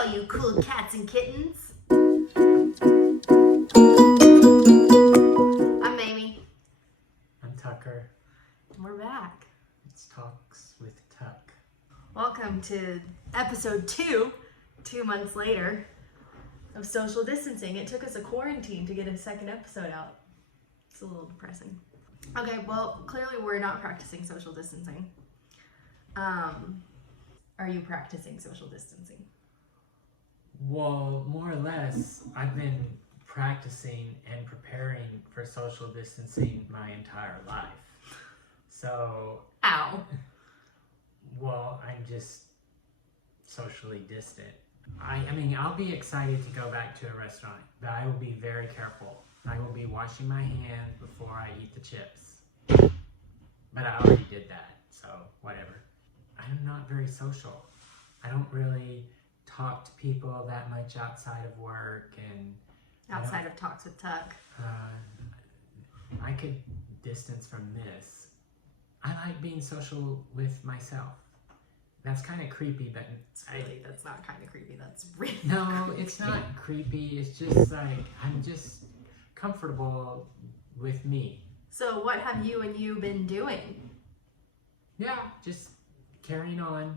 all you cool cats and kittens. I'm Amy. I'm Tucker. And we're back. It's Talks with Tuck. Welcome to episode 2 months later, of social distancing. It took us a quarantine to get a second episode out. It's a little depressing. Okay, well, clearly we're not practicing social distancing. Are you practicing social distancing? Well, more or less, I've been practicing and preparing for social distancing my entire life. So, Ow. well, I'm just socially distant. I mean, I'll be excited to go back to a restaurant, but I will be very careful. I will be washing my hands before I eat the chips. But I already did that, so whatever. I'm not very social. I don't really talk to people that much outside of work and Outside of Talks with Tuck. I could distance from this. I like being social with myself. That's kind of creepy, but That's not kind of creepy. That's really no, it's not creepy. It's just like I'm just comfortable with me. So what have you and you been doing? Yeah, just carrying on.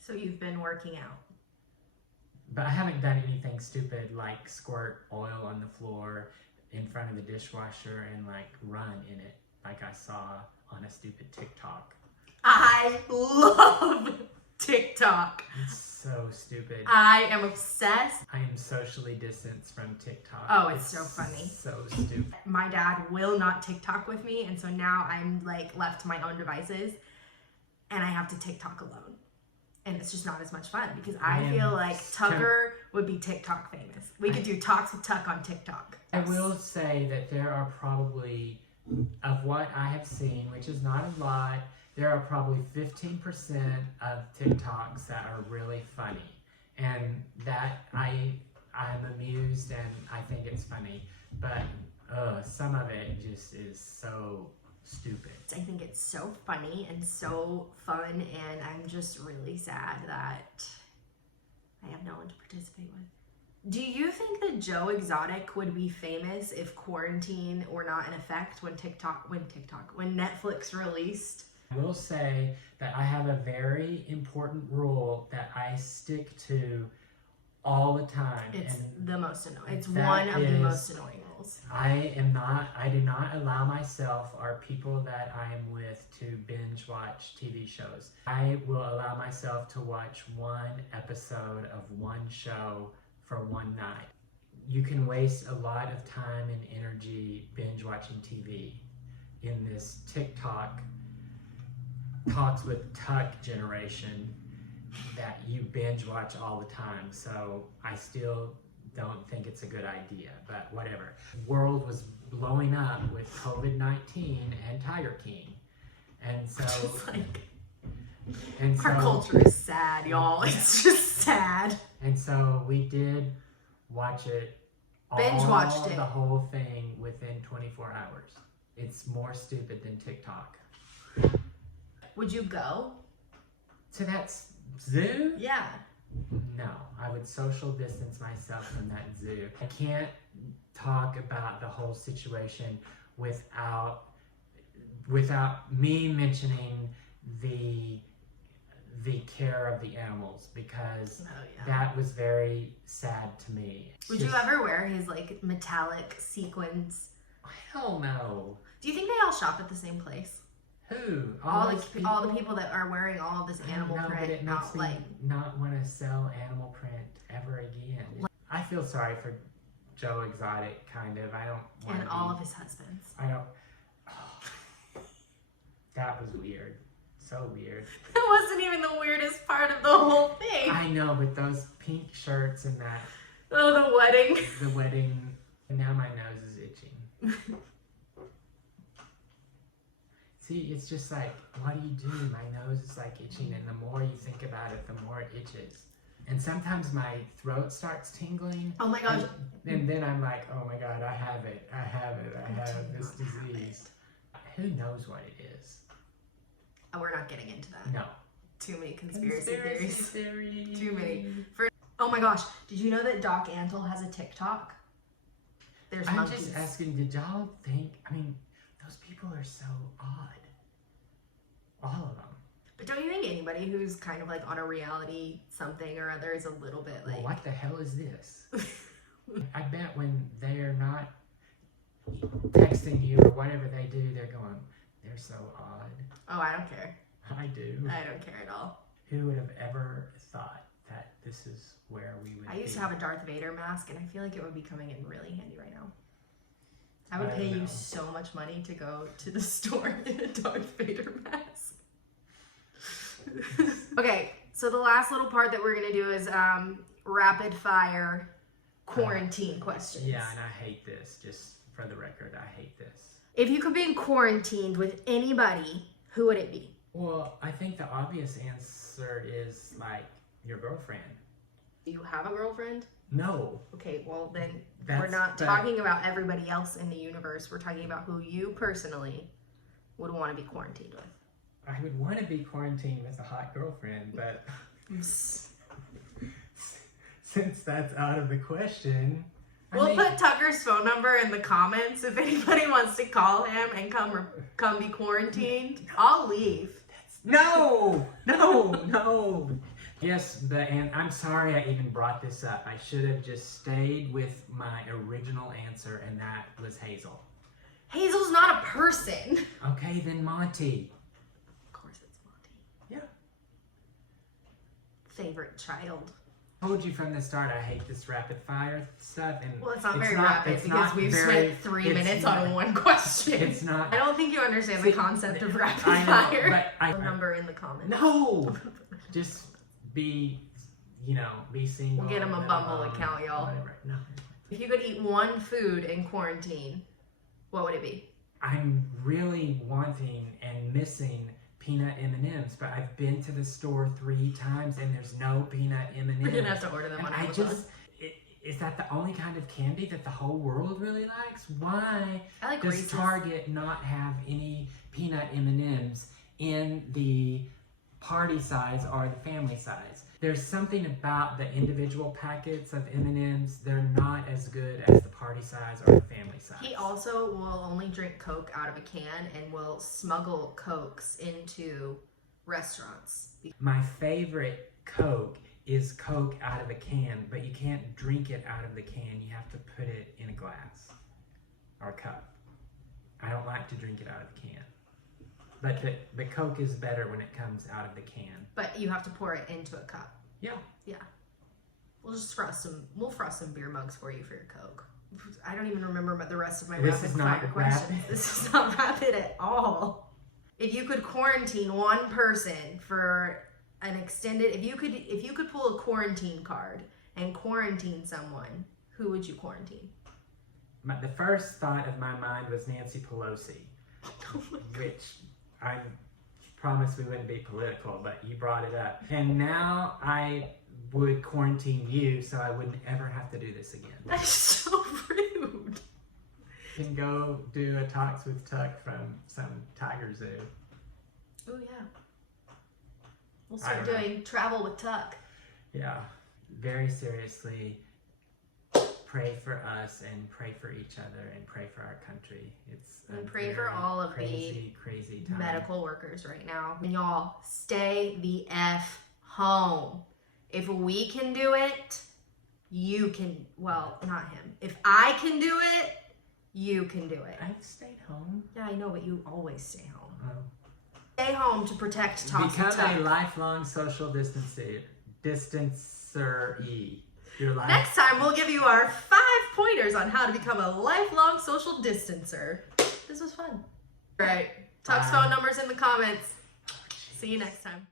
So you've been working out. But I haven't done anything stupid like squirt oil on the floor in front of the dishwasher and like run in it like I saw on a stupid TikTok. I love TikTok. It's so stupid. I am obsessed. I am socially distanced from TikTok. Oh, it's so funny. So stupid. My dad will not TikTok with me, and so now I'm like left to my own devices, and I have to TikTok alone. And it's just not as much fun because I feel like Tucker would be TikTok famous. We could do Talks with Tuck on TikTok. I will say that there are probably, of what I have seen, which is not a lot, there are probably 15% of TikToks that are really funny. And that I'm amused and I think it's funny. But some of it just is so stupid. I think it's so funny and so fun, and I'm just really sad that I have no one to participate with. Do you think that Joe Exotic would be famous if quarantine were not in effect when Netflix released? I will say that I have a very important rule that I stick to all the time. It's and the most annoying. It's that one of the is- most annoying rules. I do not allow myself or people that I am with to binge watch TV shows. I will allow myself to watch one episode of one show for one night. You can waste a lot of time and energy binge watching TV in this TikTok Talks with Tuck generation that you binge watch all the time. So I still don't think it's a good idea, but whatever. The world was blowing up with COVID-19 and Tiger King. And so, It's like, and our so, culture is sad, y'all. It's just sad. and so we did watch it, Binge watched it. the whole thing within 24 hours. It's more stupid than TikTok. Would you go? So that's zoo? Yeah. No, I would social distance myself from that zoo. I can't talk about the whole situation without me mentioning the care of the animals, because that was very sad to me. Would you ever wear his like metallic sequins? Hell no. Do you think they all shop at the same place? Who? All those the people that are wearing all of this animal I know, but print it makes me like not want to sell animal print ever again. I feel sorry for Joe Exotic, kind of. I don't want and all of his husbands. I don't. Oh, that was weird. So weird. That wasn't even the weirdest part of the whole thing. I know, but those pink shirts and that Oh, the wedding. the wedding. Now my nose is itching. See, it's just like, what do you do? My nose is like itching, and the more you think about it, the more it itches. And sometimes my throat starts tingling. Oh my gosh. And then I'm like, oh my God, I have this disease. Who knows what it is? We're not getting into that. No. Too many conspiracy theories. theories. Too many. Oh my gosh, did you know that Doc Antle has a TikTok? There's I'm monkeys. just asking, did y'all think, I mean, those people are so odd. All of them. But don't you think anybody who's kind of like on a reality something or other is a little bit like... Well, what the hell is this? I bet when they're not texting you or whatever they do, they're going, they're so odd. Oh, I don't care. I do. I don't care at all. Who would have ever thought that this is where we would I used to have a Darth Vader mask, and I feel like it would be coming in really handy right now. I would I pay don't you know. so much money to go to the store in a Darth Vader mask. Okay, so the last little part that we're gonna do is rapid fire quarantine questions. Yeah, and I hate this. Just for the record, I hate this. If you could be quarantined with anybody, who would it be? Well, I think the obvious answer is like your girlfriend. Do you have a girlfriend? No. Okay, well then That's we're not but- talking about everybody else in the universe. We're talking about who you personally would want to be quarantined with. I would want to be quarantined with a hot girlfriend, but since that's out of the question, We'll put Tucker's phone number in the comments if anybody wants to call him and come be quarantined. I'll leave. No. Yes, and I'm sorry I even brought this up. I should have just stayed with my original answer, and that was Hazel. Hazel's not a person. Okay, then Monty. Of course it's Monty. Yeah. Favorite child. I told you from the start I hate this rapid fire stuff, and Well, it's not very rapid it's because not we've very- spent 3 it's minutes not- on one question. It's not. I don't think you understand See, the concept of rapid I know, fire. but I Number in the comments. no. Just be single. We'll get him a no Bumble alone, account, y'all. whatever. No. If you could eat one food in quarantine, what would it be? I'm really wanting and missing peanut M&Ms, but I've been to the store 3 times and there's no peanut M&Ms. We're gonna have to order them And on I Amazon. just, is that the only kind of candy that the whole world really likes? Why I like does Reese's. Target not have any peanut M&Ms in the party size or the family size? There's something about the individual packets of M&Ms, they're not as good as the party size or the family size. He also will only drink Coke out of a can and will smuggle Cokes into restaurants. My favorite Coke is Coke out of a can, but you can't drink it out of the can. You have to put it in a glass or a cup. I don't like to drink it out of the can. But the Coke is better when it comes out of the can. But you have to pour it into a cup. Yeah. We'll frost some beer mugs for you for your Coke. I don't even remember the rest of my This rapid is not fire questions. rapid. This is not rapid at all. If you could quarantine one person for an extended, if you could pull a quarantine card and quarantine someone, who would you quarantine? The first thought of my mind was Nancy Pelosi, which I promised we wouldn't be political, but you brought it up. And now I would quarantine you so I wouldn't ever have to do this again. That's so rude. You can go do a Talks with Tuck from some tiger zoo. Oh yeah. We'll I start don't know. doing travel with Tuck. Yeah, very seriously, pray for us and pray for each other and pray for our country. It's a And pray for very all of crazy time. medical workers right now. And y'all, stay the F home. If we can do it, you can. Well, not him. If I can do it, you can do it. I've stayed home. Yeah, I know, but you always stay home. Oh. Stay home to protect Toxic Become a Tuck. lifelong social distancer. Your life. Next time, we'll give you our 5 pointers on how to become a lifelong social distancer. This was fun. All right. Tuck's Bye. phone number's in the comments. See you next time.